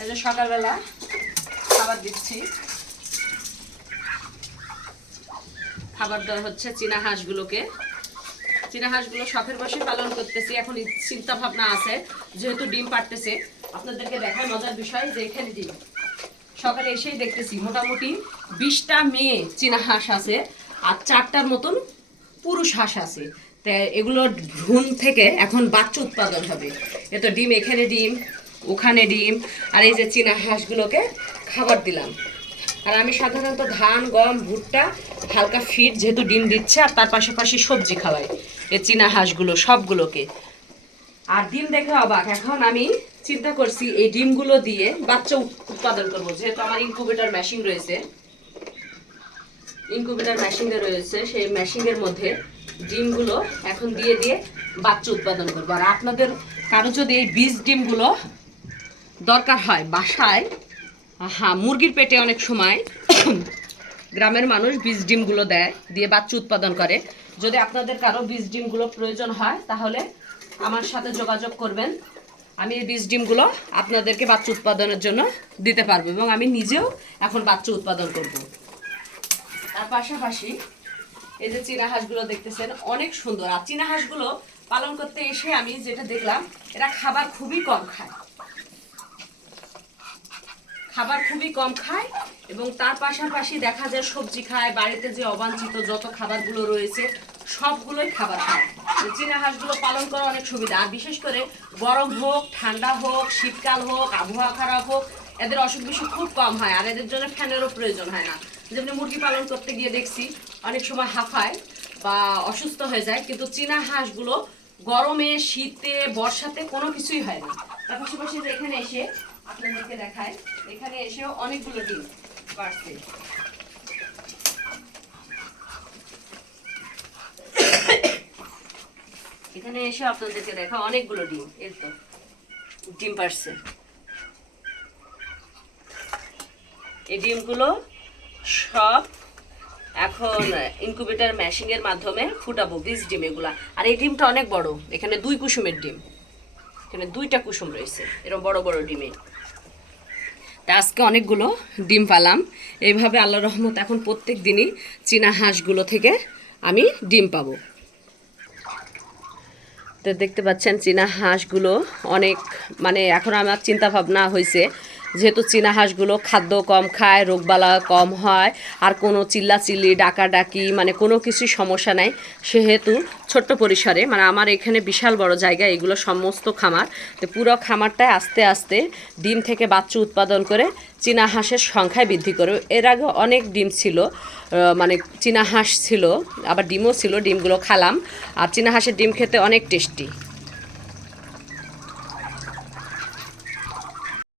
এই যে সকালবেলা খাবার দিচ্ছি। খাবার দেওয়া হচ্ছে চীনা হাঁসগুলোকে। চীনা হাঁসগুলো শখের বশে পালন করতেছি। এখন চিন্তা ভাবনা আছে, যেহেতু ডিম পাড়তেছে, আপনাদেরকে দেখার মজার বিষয় যে এখানে ডিম সকালে এসেই দেখতেছি মোটামুটি 20টা মেয়ে চীনা হাঁস আছে আর 4টার মতন পুরুষ হাঁস আছে। তা এগুলো ভ্রূণ থেকে এখন বাচ্চা উৎপাদন হবে। এ তো ডিম, এখানে ডিম, ওখানে ডিম। আর এই যে চীনা হাঁসগুলোকে খাবার দিলাম। আর আমি সাধারণত ধান, গম, ভুট্টা, হালকা ফিড, যেহেতু ডিম দিচ্ছে, আর তার পাশাপাশি সবজি খাওয়াই এই চীনা হাঁসগুলো সবগুলোকে। আর ডিম দেখে অবাক, এখন আমি চিন্তা করছি এই ডিমগুলো দিয়ে বাচ্চা উৎপাদন করবো। যেহেতু আমার ইনকিউবেটর মেশিন রয়েছে, সেই মেশিনের মধ্যে ডিমগুলো এখন দিয়ে দিয়ে বাচ্চা উৎপাদন করবো। আর আপনাদের কারো যদি এই বীজ ডিমগুলো দরকার হয় বাসায়, হ্যাঁ, মুরগির পেটে অনেক সময় গ্রামের মানুষ বীজ ডিমগুলো দেয়, দিয়ে বাচ্চা উৎপাদন করে। যদি আপনাদের কারো বীজ ডিমগুলো প্রয়োজন হয় তাহলে আমার সাথে যোগাযোগ করবেন। আমি এই বীজ ডিমগুলো আপনাদেরকে বাচ্চা উৎপাদনের জন্য দিতে পারবো, এবং আমি নিজেও এখন বাচ্চা উৎপাদন করব। তার পাশাপাশি এই যে চীনা হাঁসগুলো দেখতেছেন, অনেক সুন্দর। আর চীনা হাঁসগুলো পালন করতে এসে আমি যেটা দেখলাম, এরা খাবার খুবই কম খায়, এবং তার পাশাপাশি দেখা যায় সবজি খায়। বাড়িতে যে অবাঞ্ছিত যত খাবারগুলো রয়েছে সবগুলোই খাবার খায়। চীনা হাঁসগুলো পালন করা অনেক সুবিধা। আর বিশেষ করে গরম হোক, ঠান্ডা হোক, শীতকাল হোক, আবহাওয়া খারাপ হোক, এদের অসুখ বিসুখ খুব কম হয়। আর এদের জন্য ফ্যানেরও প্রয়োজন হয় না। যেমনি মুরগি পালন করতে গিয়ে দেখছি অনেক সময় হাঁফায় বা অসুস্থ হয়ে যায়, কিন্তু চীনা হাঁসগুলো গরমে, শীতে, বর্ষাতে কোনো কিছুই হয় না। তার পাশাপাশি এখানে এসে আপনাদেরকে দেখায়, এখানে এসেও অনেকগুলো ডিম পারছে। এখানে এসে আপনাদেরকে দেখা অনেকগুলো ডিম, এই তো ডিম পারছে। এই ডিমগুলো সব এখন ইনকিউবেটর মেশিনের মাধ্যমে ফুটাবো, বীজ ডিম এগুলা। আর এই ডিমটা অনেক বড়, এখানে 2 কুসুমের ডিম, এখানে 2টা কুসুম রয়েছে এরকম বড় বড় ডিমে। তা আজকে অনেকগুলো ডিম পালাম। এইভাবে আল্লাহর রহমত এখন প্রত্যেক দিনই চীনা হাঁসগুলো থেকে আমি ডিম পাবো। তো দেখতে পাচ্ছেন চীনা হাঁসগুলো অনেক, মানে এখন আমার চিন্তা ভাবনা হয়েছে, যেহেতু চীনা হাঁসগুলো খাদ্য কম খায়, রোগবালা কম হয়, আর কোনো চিল্লাচিল্লি ডাকাডাকি মানে কোনো কিছুই সমস্যা নাই, সেহেতু ছোট্ট পরিসরে, মানে আমার এখানে বিশাল বড় জায়গা, এগুলো সমস্ত খামার, তো পুরো খামারটায় আস্তে আস্তে ডিম থেকে বাচ্চা উৎপাদন করে চীনা হাঁসের সংখ্যায় বৃদ্ধি করে। এর আগে অনেক ডিম ছিল, মানে চীনা হাঁস ছিল, আবার ডিমও ছিল, ডিমগুলো খালাম। আর চীনা হাঁসের ডিম খেতে অনেক টেস্টি।